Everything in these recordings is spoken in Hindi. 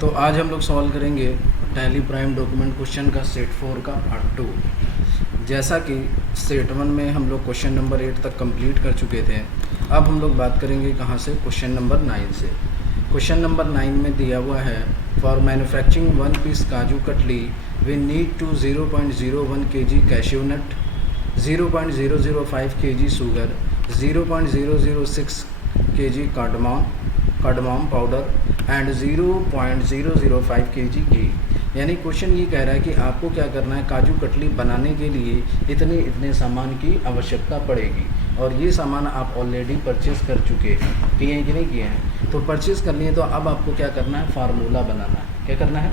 तो आज हम लोग सॉल्व करेंगे टैली प्राइम डॉक्यूमेंट क्वेश्चन का सेट 4 का पार्ट 2। जैसा कि सेट 1 में हम लोग क्वेश्चन नंबर 8 तक कंप्लीट कर चुके थे, अब हम लोग बात करेंगे कहाँ से, क्वेश्चन नंबर 9 से। क्वेश्चन नंबर 9 में दिया हुआ है, for manufacturing 1 piece kaju katli we need to 0.01 kg cashew nut, 0.005 kg sugar, 0.006 kg cardamom powder and 0.005 kg ghee. यानी क्वेश्चन ये कह रहा है कि आपको क्या करना है, काजू कतली बनाने के लिए इतने सामान की आवश्यकता पड़ेगी और ये सामान आप ऑलरेडी परचेज़ कर चुके हैं, किए हैं कि नहीं किए हैं। तो परचेज़ कर लिए, तो अब आपको क्या करना है, फार्मूला बनाना है। क्या करना है,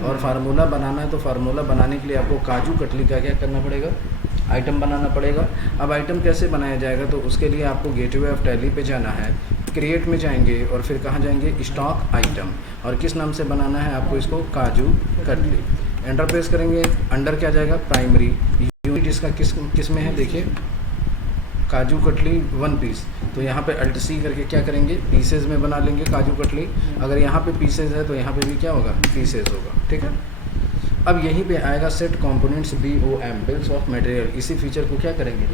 और फार्मूला बनाना है। तो फार्मूला बनाने के लिए आपको काजू कतली का क्या करना पड़ेगा, आइटम बनाना पड़ेगा। अब आइटम कैसे बनाया जाएगा, तो उसके लिए आपको गेटवे ऑफ टैली पे जाना है, क्रिएट में जाएंगे और फिर कहाँ जाएंगे, स्टॉक आइटम, और किस नाम से बनाना है आपको इसको, काजू कतली। एंटर प्रेस करेंगे, अंडर क्या जाएगा, प्राइमरी यूनिट इसका किस में है, देखिए काजू कतली 1 पीस। तो यहाँ पे अल्ट सी करके क्या करेंगे, पीसेज में बना लेंगे काजू कतली। अगर यहाँ पे पीसेज है तो यहाँ पे भी क्या होगा, पीसेज होगा, ठीक है। अब यहीं पे आएगा set components BOM, bills of material. इसी फीचर को क्या करेंगे,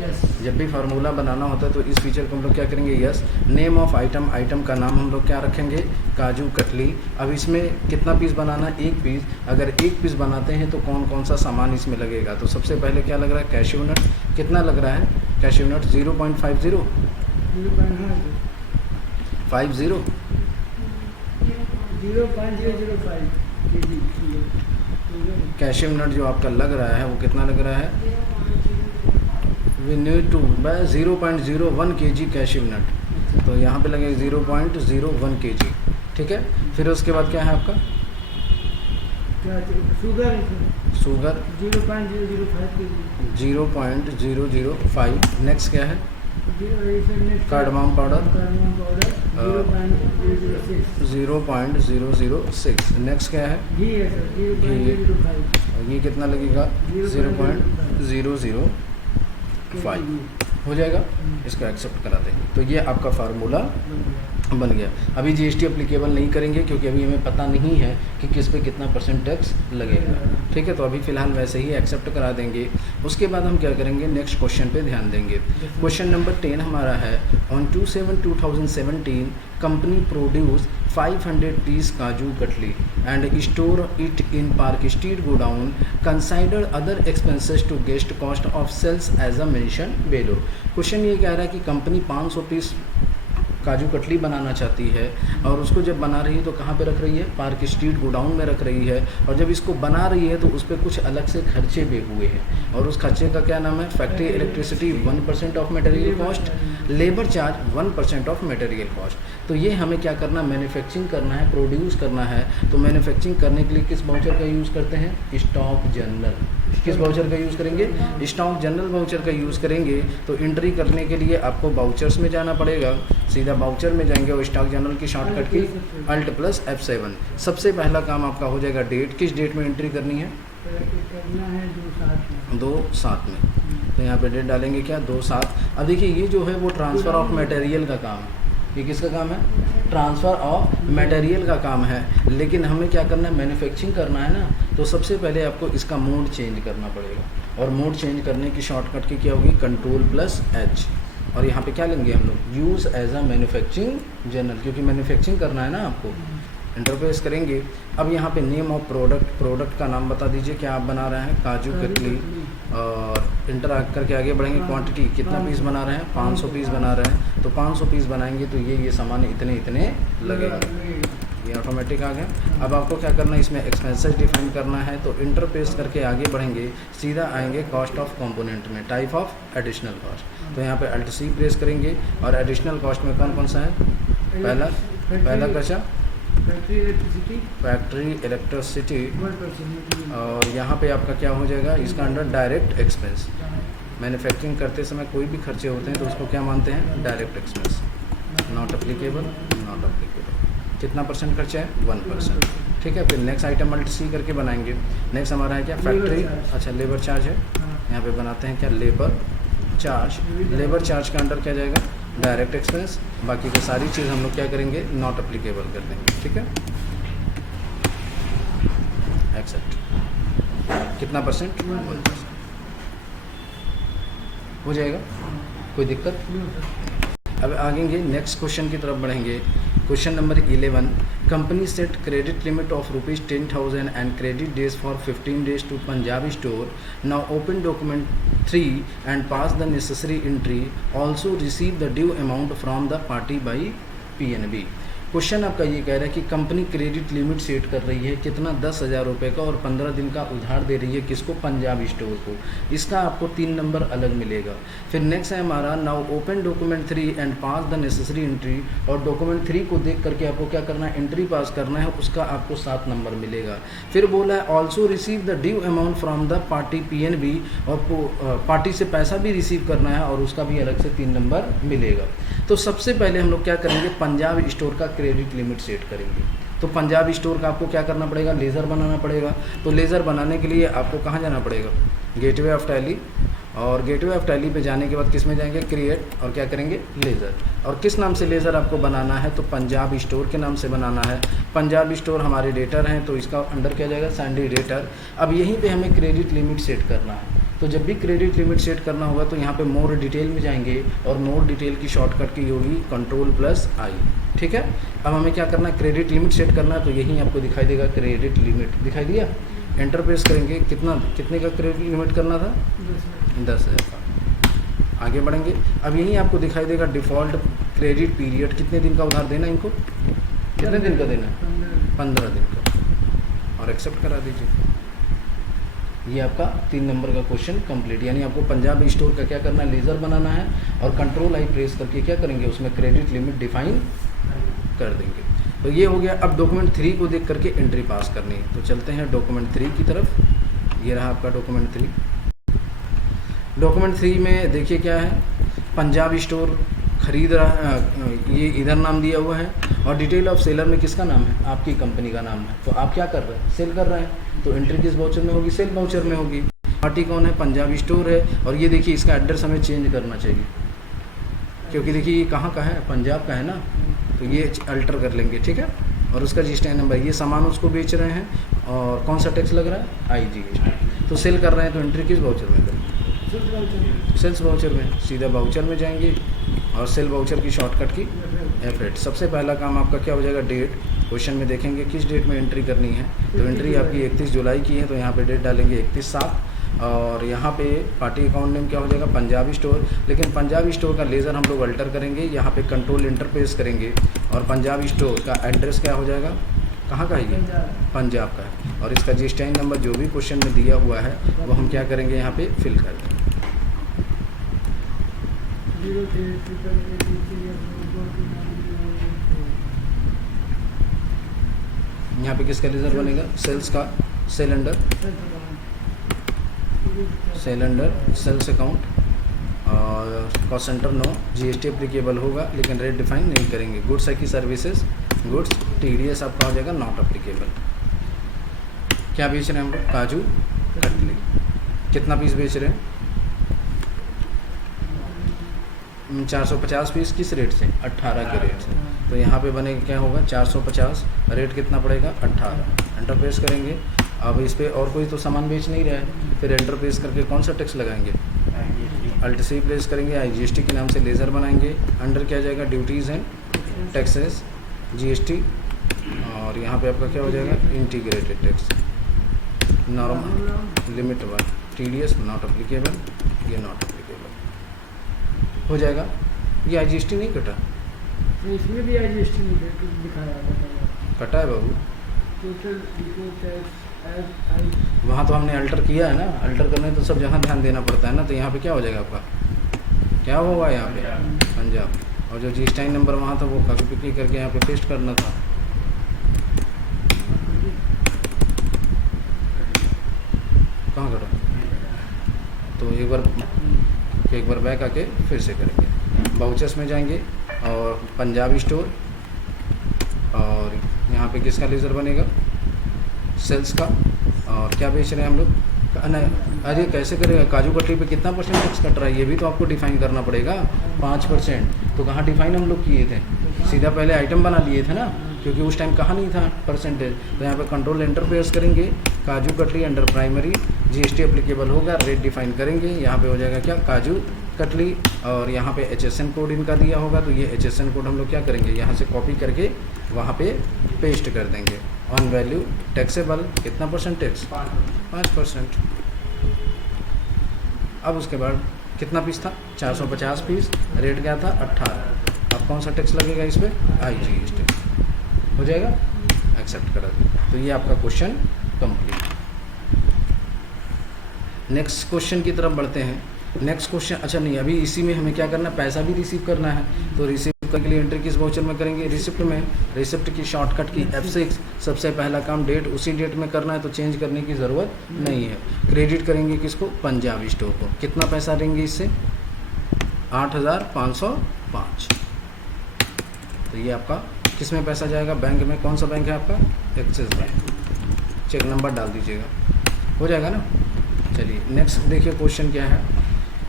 जब भी फार्मूला बनाना होता है तो इस फीचर को हम लोग क्या करेंगे, yes. Name of item, item का नाम हम लोग क्या रखेंगे, काजू कतली। अब इसमें कितना पीस बनाना, 1 पीस। अगर 1 पीस बनाते हैं तो कौन कौन सा सामान इसमें लगेगा, तो सबसे पहले क्या लग रहा है, कैश्यू नट। कितना लग रहा है कैश्यू नट, 0.50 कैश्यू नट जो आपका लग रहा है वो कितना लग रहा है, we need to buy 0.01 kg cashew nut. तो यहाँ पे लगेगा 0.01 kg, ठीक है। फिर उसके बाद क्या है आपका, शुगर 0.005। नेक्स्ट क्या है, कार्डमम पाउडर 0.006। नेक्स्ट क्या है, ये कितना लगेगा, 0.005 हो जाएगा। इसको एक्सेप्ट करा देंगे, तो ये आपका फार्मूला बन गया। अभी GST अप्लीकेबल नहीं करेंगे क्योंकि अभी हमें पता नहीं है कि किस पे कितना % टैक्स लगेगा, ठीक है। तो अभी फ़िलहाल वैसे ही एक्सेप्ट करा देंगे। उसके बाद हम क्या करेंगे, नेक्स्ट क्वेश्चन पे ध्यान देंगे। क्वेश्चन नंबर 10 हमारा है, ऑन 2/7/2017 कंपनी प्रोड्यूस 500 पीस kaju katli and store it in Park Street godown, consider other expenses to guest cost of sales as a mention below. Question ये कह रहा है कि कंपनी 500 पीस काजू कतली बनाना चाहती है और उसको जब बना रही है तो कहाँ पे रख रही है, पार्क स्ट्रीट गोडाउन में रख रही है। और जब इसको बना रही है तो उस पर कुछ अलग से खर्चे भी हुए हैं और उस खर्चे का क्या नाम है, factory electricity 1% of material cost, labour charge 1% of material cost. तो ये हमें क्या करना, मैन्युफैक्चरिंग करना है, प्रोड्यूस करना है। तो मैन्युफैक्चरिंग करने के लिए किस वाउचर का यूज़ करते हैं, स्टॉक जनरल। किस वाउचर का यूज़ करेंगे, स्टॉक जनरल वाउचर का यूज़ करेंगे। तो एंट्री करने के लिए आपको वाउचर्स में जाना पड़ेगा, सीधा वाउचर में जाएंगे और स्टॉक जनरल की शॉर्टकट की Alt+F7। सबसे पहला काम आपका हो जाएगा डेट, किस डेट में एंट्री करनी है, 2/7 में। तो यहाँ पे डेट डालेंगे क्या, 2/7। अब देखिए ये जो है वो ट्रांसफ़र ऑफ मटेरियल का काम है। ये किसका काम है, ट्रांसफ़र ऑफ मटेरियल का काम है। लेकिन हमें क्या करना है, मैन्युफैक्चरिंग करना है ना, तो सबसे पहले आपको इसका मोड चेंज करना पड़ेगा। और मोड चेंज करने की शॉर्टकट की क्या होगी, Ctrl+H। और यहाँ पे क्या लेंगे हम लोग, use as a manufacturing journal, क्योंकि मैन्युफैक्चरिंग करना है ना आपको। इंटरफेस करेंगे। अब यहाँ पे नेम ऑफ प्रोडक्ट का नाम बता दीजिए, क्या आप बना रहे हैं, काजू कतली। और इंटर करके आगे बढ़ेंगे, क्वांटिटी कितना पीस बना रहे हैं, 500 पीस बना रहे हैं। तो 500 पीस बनाएंगे तो ये सामान इतने लगेगा, ये ऑटोमेटिक आ गया। अब आपको क्या करना है, इसमें एक्सपेंसेस डिफाइन करना है। तो इंटर पेस्ट करके आगे बढ़ेंगे, सीधा आएंगे कॉस्ट ऑफ कंपोनेंट में, टाइप ऑफ एडिशनल कॉस्ट। तो यहाँ पे Alt+C प्रेस करेंगे और एडिशनल कॉस्ट में कौन कौन सा है, पहला कच्चा फैक्ट्री इलेक्ट्रिसिटी। और यहाँ पे आपका क्या हो जाएगा, इसका अंडर डायरेक्ट एक्सपेंस। मैन्युफैक्चरिंग करते समय कोई भी खर्चे होते हैं तो उसको क्या मानते हैं, डायरेक्ट एक्सपेंस। Not applicable. कितना % खर्चा है, 1%, ठीक है। फिर नेक्स्ट आइटम Alt+C करके बनाएंगे। नेक्स्ट हमारा है क्या, फैक्ट्री, अच्छा लेबर चार्ज है, यहाँ पे बनाते हैं क्या, लेबर चार्ज। लेबर चार्ज का अंडर क्या जाएगा, डायरेक्ट एक्सपेंस। बाकी की सारी चीज़ हम लोग क्या करेंगे, नॉट अप्लीकेबल कर देंगे, ठीक है। एक्सेप्ट। कितना परसेंट? 1%। हो जाएगा, कोई दिक्कत? अब आगे नेक्स्ट क्वेश्चन की तरफ बढ़ेंगे। Question number 11, company set credit limit of ₹10,000 and credit days for 15 days to Punjab store. Now open document 3 and pass the necessary entry, also receive the due amount from the party by PNB। Question आपका ये कह रहा है कि कंपनी क्रेडिट लिमिट सेट कर रही है कितना, 10,000 रुपये का, और 15 दिन का उधार दे रही है किसको? पंजाब स्टोर को। इसका आपको 3 नंबर अलग मिलेगा। फिर नेक्स्ट है हमारा, now open document 3 and pass the necessary entry, और डॉक्यूमेंट 3 को देख करके आपको क्या करना है? एंट्री पास करना है, उसका आपको 7 नंबर मिलेगा। फिर बोला है also receive the due amount from the party PNB, और पार्टी से पैसा भी रिसीव करना है और उसका भी अलग से 3 नंबर मिलेगा। तो सबसे पहले हम लोग क्या करेंगे? पंजाब स्टोर का क्रेडिट लिमिट सेट करेंगे। तो पंजाब स्टोर का आपको क्या करना पड़ेगा? लेज़र बनाना पड़ेगा। तो लेज़र बनाने के लिए आपको कहाँ जाना पड़ेगा? गेटवे ऑफ टैली, और गेटवे ऑफ टैली पे जाने के बाद किस में जाएंगे? क्रिएट, और क्या करेंगे? लेज़र। और किस नाम से लेज़र आपको बनाना है? तो पंजाब स्टोर के नाम से बनाना है। पंजाब स्टोर हमारे डेटर हैं, तो इसका अंडर क्या जाएगा? Sandy debtor. अब यहीं पे हमें क्रेडिट लिमिट सेट करना है। तो जब भी क्रेडिट लिमिट सेट करना होगा तो यहाँ पे मोर डिटेल में जाएंगे, और मोर डिटेल की शॉर्टकट की होगी Ctrl+I। ठीक है, अब हमें क्या करना है? क्रेडिट लिमिट सेट करना है। तो यहीं आपको दिखाई देगा क्रेडिट लिमिट, दिखाई दिया? एंटर प्रेस करेंगे। कितने का क्रेडिट लिमिट करना था? 10,000 का। आगे बढ़ेंगे। अब यहीं आपको दिखाई देगा डिफ़ॉल्ट क्रेडिट पीरियड, कितने दिन का उधार देना है इनको? कितने दिन का देना है? 15 दिन का, और एक्सेप्ट करा दीजिए। ये आपका 3 नंबर का क्वेश्चन कंप्लीट। यानी आपको पंजाब स्टोर का क्या करना है? लेज़र बनाना है, और Ctrl+I प्रेस करके क्या करेंगे? उसमें क्रेडिट लिमिट डिफाइन कर देंगे। तो ये हो गया। अब डॉक्यूमेंट 3 को देख करके एंट्री पास करनी है। तो चलते हैं डॉक्यूमेंट 3 की तरफ। ये रहा आपका डॉक्यूमेंट 3। डॉक्यूमेंट 3 में देखिए क्या है? पंजाब स्टोर खरीद रहा है, ये इधर नाम दिया हुआ है, और डिटेल ऑफ सेलर में किसका नाम है? आपकी कंपनी का नाम है। तो आप क्या कर रहे हैं? सेल कर रहे हैं। तो एंट्री किस वाउचर में होगी? सेल वाउचर में होगी। पार्टी कौन है? पंजाब स्टोर है। और ये देखिए इसका एड्रेस हमें चेंज करना चाहिए, क्योंकि देखिए ये कहाँ का है? पंजाब का है ना, तो ये अल्टर कर लेंगे। ठीक है, और उसका GST नंबर। ये सामान उसको बेच रहे हैं, और कौन सा टैक्स लग रहा है? IGST। तो सेल कर रहे हैं, तो एंट्री किस वाउचर में करें? सेल्स वाउचर में। सीधा वाउचर में जाएंगे, और सेल वाउचर की शॉर्टकट की F8। सबसे पहला काम आपका क्या हो जाएगा? डेट। क्वेश्चन में देखेंगे किस डेट में एंट्री करनी है। तो एंट्री आपकी 31 जुलाई की है, तो यहाँ पे डेट डालेंगे 31/7। और यहाँ पे पार्टी अकाउंट नेम क्या हो जाएगा? पंजाब स्टोर। लेकिन पंजाब स्टोर का लेज़र हम लोग अल्टर करेंगे। यहाँ पे Ctrl एंटर प्रेस करेंगे, और पंजाब स्टोर का एड्रेस क्या हो जाएगा? कहाँ का है ये? पंजाब का है। और इसका GST नंबर जो भी क्वेश्चन में दिया हुआ है वो हम क्या करेंगे? यहाँ पे फिल कर देंगे। यहाँ पे किसका लेज़र बनेगा? सेल्स का। सेल अंडर सेल्स अकाउंट, और cost centre no. GST applicable होगा, लेकिन रेट डिफाइन नहीं करेंगे। गुड्स है कि सर्विसेज? गुड्स। TDS आपका हो जाएगा नॉट एप्लीकेबल। क्या बेच रहे हैं हम लोग? काजू कतली। कितना पीस बेच रहे हैं? 450 पीस। किस रेट से? 18 के रेट से। तो यहाँ पे बनेगा क्या होगा? 450। रेट कितना पड़ेगा? 18। एंटर प्रेस करेंगे। अब इस पर और कोई तो सामान बेच नहीं रहा है, फिर एंटर प्रेस करके कौन सा टैक्स लगाएंगे? Alt+C प्रेस करेंगे। IGST के नाम से लेज़र बनाएंगे। अंडर क्या जाएगा? Duties and taxes, GST। और यहाँ पे आपका क्या हो जाएगा? Integrated tax, normal, limit 1, TDS not applicable, ये नॉट अप्लीकेबल हो जाएगा। ये IGST नहीं कटा? इसमें भी IGST नहीं दिखाया, कटा है बाबू। वहाँ तो हमने अल्टर किया है ना। अल्टर करने तो सब जहाँ ध्यान देना पड़ता है ना। तो यहाँ पे क्या हो जाएगा आपका? क्या होगा यहाँ पे? पंजाब। और जो GST नंबर वहाँ था वो कॉपी करके यहाँ पे पेस्ट करना था। कहाँ कटा? तो एक बार बैक आके फिर से करेंगे। वाउचर्स में जाएंगे, और पंजाब स्टोर, और यहाँ पे किसका लेज़र बनेगा? सेल्स का। और क्या बेच रहे हैं हम लोग? अरे कैसे करेगा? काजू कतली पे कितना % टैक्स कट रहा है? ये भी तो आपको डिफाइन करना पड़ेगा। 5%। तो कहाँ डिफाइन हम लोग किए थे? सीधा पहले आइटम बना लिए थे ना। क्योंकि उस टाइम कहाँ नहीं था परसेंटेज। तो यहाँ पे कंट्रोल एंटर प्रेस करेंगे, kaju katli under primary GST applicable होगा, रेट डिफाइन करेंगे, यहाँ पे हो जाएगा क्या काजू कतली, और यहाँ पे HSN कोड इनका दिया होगा, तो ये HSN कोड हम लोग क्या करेंगे यहाँ से कॉपी करके वहाँ पे पेस्ट कर देंगे। ऑन वैल्यू टैक्सेबल कितना परसेंट टैक्स, 5%। अब उसके बाद कितना पीस था, 450 पीस, रेट क्या था 18। अब कौन सा टैक्स लगेगा इस पर, IGST हो जाएगा, एक्सेप्ट करा दें। तो ये आपका क्वेश्चन कंप्लीट। नेक्स्ट क्वेश्चन की तरफ बढ़ते हैं। नेक्स्ट क्वेश्चन, अच्छा नहीं, अभी इसी में हमें क्या करना है, पैसा भी रिसीव करना है। तो रिसीव करने के लिए एंट्री किस वाउचर में करेंगे, रिसिप्ट में। रिसिप्ट की शॉर्टकट की F6, सबसे पहला काम डेट उसी डेट में करना है, तो चेंज करने की ज़रूरत नहीं है। क्रेडिट करेंगे किसको, पंजाब स्टोर को। कितना पैसा देंगे इससे, 8,505। तो ये आपका किस में पैसा जाएगा, बैंक में। कौन सा बैंक है आपका, एक्सिस बैंक। चेक नंबर डाल दीजिएगा, हो जाएगा ना। चलिए नेक्स्ट देखिए क्वेश्चन क्या है।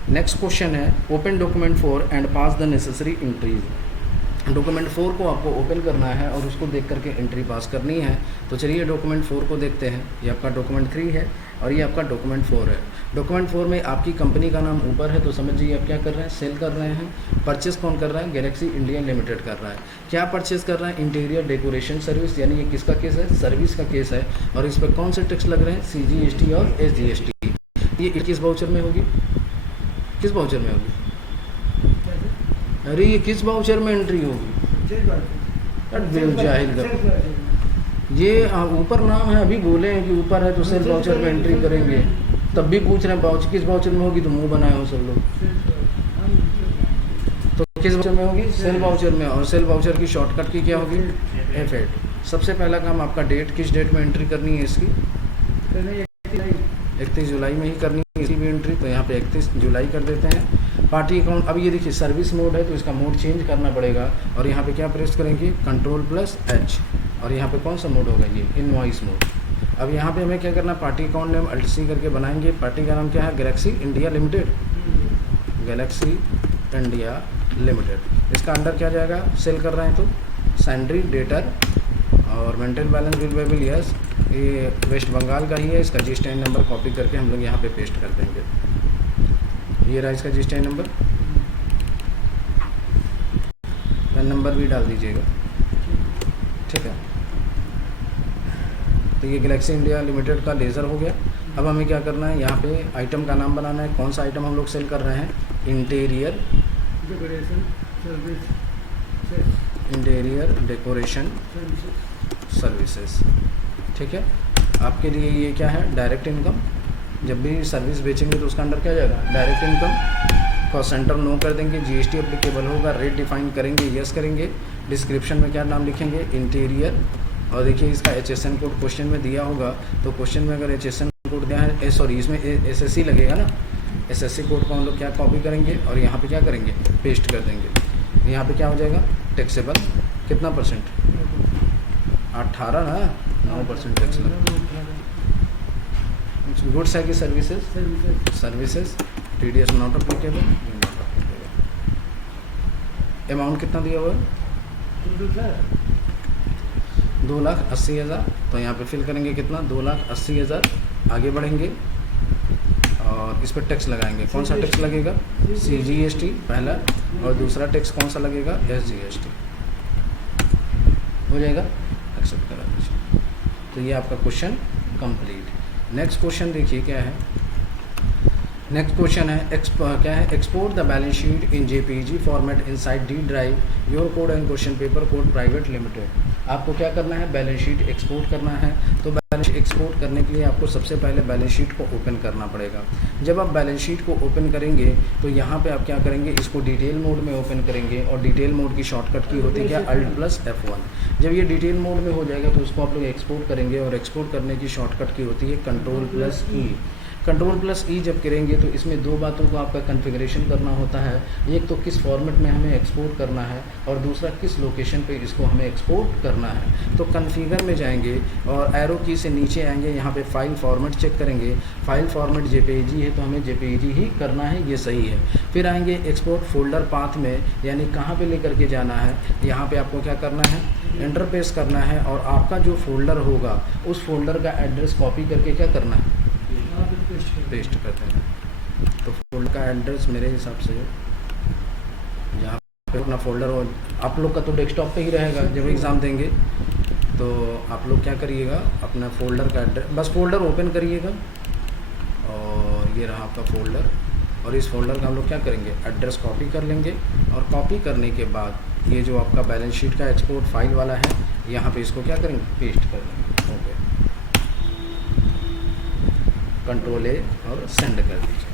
नेक्स्ट क्वेश्चन है, open document 4 and pass the necessary entries. Document 4 को आपको ओपन करना है और उसको देख करके एंट्री पास करनी है। तो चलिए डॉक्यूमेंट 4 को देखते हैं। ये आपका डॉक्यूमेंट 3 है और ये आपका डॉक्यूमेंट 4 है। डॉक्यूमेंट 4 में आपकी कंपनी का नाम ऊपर है, तो समझिए आप क्या कर रहे हैं, सेल कर रहे हैं। परचेस कौन कर रहा है, गैलेक्सी इंडिया लिमिटेड कर रहा है। क्या परचेस कर रहा है, इंटीरियर डेकोरेशन सर्विस, यानी ये किसका केस है, सर्विस का केस है। और इस पर कौन से टैक्स लग रहे हैं, CGST और SGST। ये किस वाउचर में होगी, किस वाउचर में होगी, अरे ये किस वाउचर में एंट्री होगी, जाहिल कर। ये ऊपर नाम है, अभी बोले हैं कि ऊपर है तो सेल वाउचर में एंट्री करेंगे, तब भी पूछ रहे हैं वाउचर किस वाउचर में होगी, तो मुंह बनाए हो सब लोग। तो किस वाउचर में होगी, सेल वाउचर में। और सेल वाउचर की शॉर्टकट की क्या होगी, F8। सबसे पहला काम आपका डेट, किस डेट में एंट्री करनी है इसकी, 31 जुलाई में ही करनी है इसकी भी एंट्री। तो यहाँ पे 31 जुलाई कर देते हैं। पार्टी अकाउंट, अब ये देखिए सर्विस मोड है तो इसका मोड चेंज करना पड़ेगा। और यहाँ पे क्या प्रेस करेंगे, Ctrl+H, और यहाँ पे कौन सा मोड होगा, ये इनवॉइस मोड। अब यहाँ पे हमें क्या करना, पार्टी अकाउंट नेम Alt+C करके बनाएंगे। पार्टी का नाम क्या है, Galaxy India limited, Galaxy India limited. इसका अंडर क्या जाएगा, सेल कर रहे हैं तो सैंड्री डेटर और मेंटेन बैलेंस बिल वेबल यस, ये वेस्ट बंगाल का ही है। इसका GSTN नंबर कॉपी करके हम लोग यहाँ पे पेस्ट कर देंगे। ये रहा इसका GSTN नंबर, पैन नंबर भी डाल दीजिएगा, ठीक है। तो ये गैलेक्सी इंडिया लिमिटेड का लेज़र हो गया। अब हमें क्या करना है, यहाँ पे आइटम का नाम बनाना है। कौन सा आइटम हम लोग सेल कर रहे हैं, इंटीरियर डेकोरेशन सर्विसेज, ठीक है। आपके लिए ये क्या है, डायरेक्ट इनकम। जब भी सर्विस बेचेंगे तो उसका अंडर क्या जाएगा, direct income. Cost centre no कर देंगे, GST एप्लीकेबल होगा, रेट डिफाइन करेंगे, यस करेंगे। डिस्क्रिप्शन में क्या नाम लिखेंगे, इंटीरियर। और देखिए इसका HSN कोड क्वेश्चन में दिया होगा, तो क्वेश्चन में अगर HSN कोड दिया है, सॉरी इसमें SSC लगेगा ना, SSC कोड को हम लोग क्या कॉपी करेंगे और यहाँ पे क्या करेंगे, पेस्ट कर देंगे। यहाँ पे क्या हो जाएगा, टैक्सेबल कितना परसेंट, 18 ना, 9% टैक्स लगा। गुड्स है कि services TDS not applicable. Amount कितना दिया हुआ है, 2,80,000। तो यहाँ पे फिल करेंगे कितना, 2,80,000। आगे बढ़ेंगे और इस पर टैक्स लगाएंगे। कौन सा टैक्स लगेगा, CGST पहला, और दूसरा टैक्स कौन सा लगेगा, SGST। हो जाएगा, एक्सेप्ट करा दीजिए। तो ये आपका क्वेश्चन कंप्लीट। नेक्स्ट क्वेश्चन देखिए क्या है। नेक्स्ट क्वेश्चन है क्या है, export the balance sheet in JPEG format inside D drive your code and question paper code private limited. आपको क्या करना है, बैलेंस शीट एक्सपोर्ट करना है। तो बैलेंस शीट एक्सपोर्ट करने के लिए आपको सबसे पहले बैलेंस शीट को ओपन करना पड़ेगा। जब आप बैलेंस शीट को ओपन करेंगे तो यहाँ पे आप क्या करेंगे, इसको डिटेल मोड में ओपन करेंगे। और डिटेल मोड की शॉर्टकट की होती है क्या, Alt+F1। जब ये डिटेल मोड में हो जाएगा तो उसको आप लोग एक्सपोर्ट करेंगे, और एक्सपोर्ट करने की शॉर्टकट की होती है Ctrl+E। कंट्रोल प्लस ई जब करेंगे तो इसमें दो बातों को आपका कॉन्फ़िगरेशन करना होता है। एक तो किस फॉर्मेट में हमें एक्सपोर्ट करना है और दूसरा किस लोकेशन पे इसको हमें एक्सपोर्ट करना है। तो कॉन्फ़िगर में जाएंगे और एरो की से नीचे आएंगे, यहाँ पे फाइल फॉर्मेट चेक करेंगे। फाइल फॉर्मेट जेपीईजी है तो हमें जेपीईजी ही करना है, ये सही है। फिर आएंगे एक्सपोर्ट फोल्डर पाथ में, यानी कहाँ पे लेकर के जाना है। यहाँ पे आपको क्या करना है, इंटरपेस करना है और आपका जो फोल्डर होगा उस फोल्डर का एड्रेस कॉपी करके क्या करना है, यहाँ पे पेस्ट कर पेस्ट कर देना। तो फोल्डर का एड्रेस मेरे हिसाब से जहाँ पे अपना फोल्डर हो, आप लोग का तो डेस्कटॉप पे ही रहेगा जब एग्ज़ाम देंगे। तो आप लोग क्या करिएगा, अपना फोल्डर का एड्रेस, बस फोल्डर ओपन करिएगा और ये रहा आपका फोल्डर। और इस फोल्डर का हम लोग क्या करेंगे, एड्रेस कॉपी कर लेंगे और कॉपी करने के बाद ये जो आपका बैलेंस शीट का एक्सपोर्ट फाइल वाला है, यहाँ पे इसको क्या करेंगे, पेस्ट कर देंगे। ओके, कंट्रोल ए और सेंड कर दीजिए।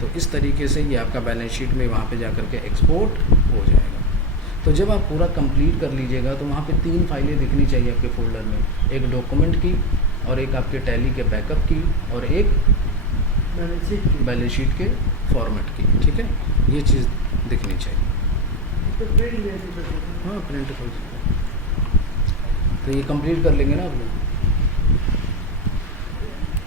तो इस तरीके से ये आपका बैलेंस शीट में वहाँ पे जाकर के एक्सपोर्ट हो जाएगा। तो जब आप पूरा कंप्लीट कर लीजिएगा तो वहाँ पे 3 फाइलें दिखनी चाहिए आपके फोल्डर में, एक डॉक्यूमेंट की और एक आपके टैली के बैकअप की और एक बैलेंस शीट के फॉर्मेट की। ठीक है, ये चीज़ दिखनी चाहिए। तो प्रिंट जैसे कर सकते हैं। हाँ, प्रिंट कर सकते हैं। तो ये कंप्लीट कर लेंगे ना आप लोग।